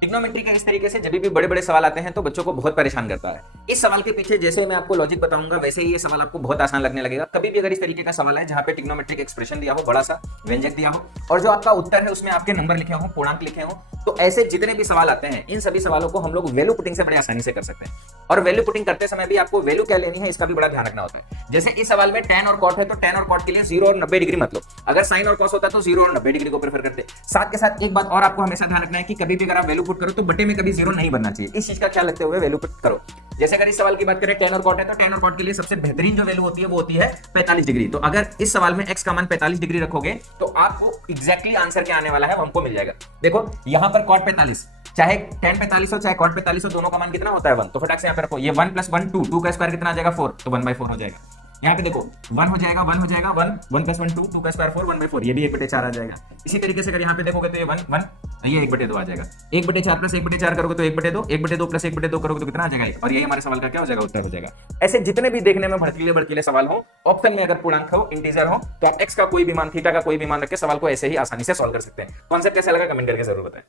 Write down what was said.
Trigonometry का इस तरीके से जब भी बड़े बड़े सवाल आते हैं तो बच्चों को बहुत परेशान करता है। इस सवाल के पीछे जैसे मैं आपको लॉजिक बताऊंगा वैसे ही ये सवाल आपको बहुत आसान लगने लगेगा। कभी भी अगर इस तरीके का सवाल है जहां पे ट्रिग्नोमेट्रिक एक्सप्रेशन दिया हो, बड़ा सा व्यंजक दिया हो और जो आपका उत्तर है उसमें आपके नंबर लिखे हो, पूर्णांक लिखे हो, तो ऐसे जितने भी सवाल आते हैं इन सभी सवालों को हम लोग वैल्यू पुटिंग से बड़े आसानी से कर सकते हैं। और वैल्यू पुटिंग करते समय भी आपको वैल्यू क्या लेनी है इसका भी बड़ा ध्यान रखना होता है। जैसे इस सवाल में tan और cot है तो tan और cot के लिए 0 और 90 डिग्री मत लो। अगर sin और cos होता तो 0 और 90 डिग्री को प्रेफर करते। साथ के साथ एक बात और आपको हमेशा ध्यान रखना है कि कभी भी अगर आप वैल्यू पुट करो तो बटे में कभी 0 नहीं बनना चाहिए। इस चीज का ख्याल रखते हुए वैल्यू पुट करो। जैसे अगर इस सवाल की बात करें tan और cot है तो tan और cot के लिए सबसे बेहतरीन जो वैल्यू होती है वो होती है 45 डिग्री। तो अगर इस सवाल में x का मान 45 डिग्री रखोगे तो आपको एग्जैक्टली आंसर क्या आने वाला है वो हमको मिल जाएगा। देखो यहां पर cot 45, चाहे tan 45 हो चाहे cot 45 हो, दोनों का मान कितना होता है 1। तो फटाक से यहाँ पे रखो, ये 1 + 1 2 का स्क्वायर कितना आ जाएगा 4, तो 1/4 हो जाएगा। यहाँ पे देखो 1 हो जाएगा 1 हो जाएगा 1 1 + 1 2 2 का स्क्वायर 4 1/4, ये भी 1/4 आ जाएगा। इसी तरीके से अगर यहाँ पे देखोगे तो ये 1 1 ये 1/2 आ जाएगा। 1/4 + 1/4 करोगे तो 1/2 1/2 + 1/2 करोगे तो कितना आ जाएगा 1, और ये हमारे सवाल का क्या हो जाएगा उत्तर हो जाएगा। ऐसे जितने भी देखने में भड़कीले भड़कीले सवाल हो, ऑप्शन में अगर पूर्णांक हो, इंटीजर हो, तो आप x का कोई भी मान, थीटा का कोई भी मान रख के सवाल को ऐसे ही आसानी से सॉल्व कर सकते हैं। कॉन्सेप्ट कैसा लगा कमेंट करके जरूर बताएं।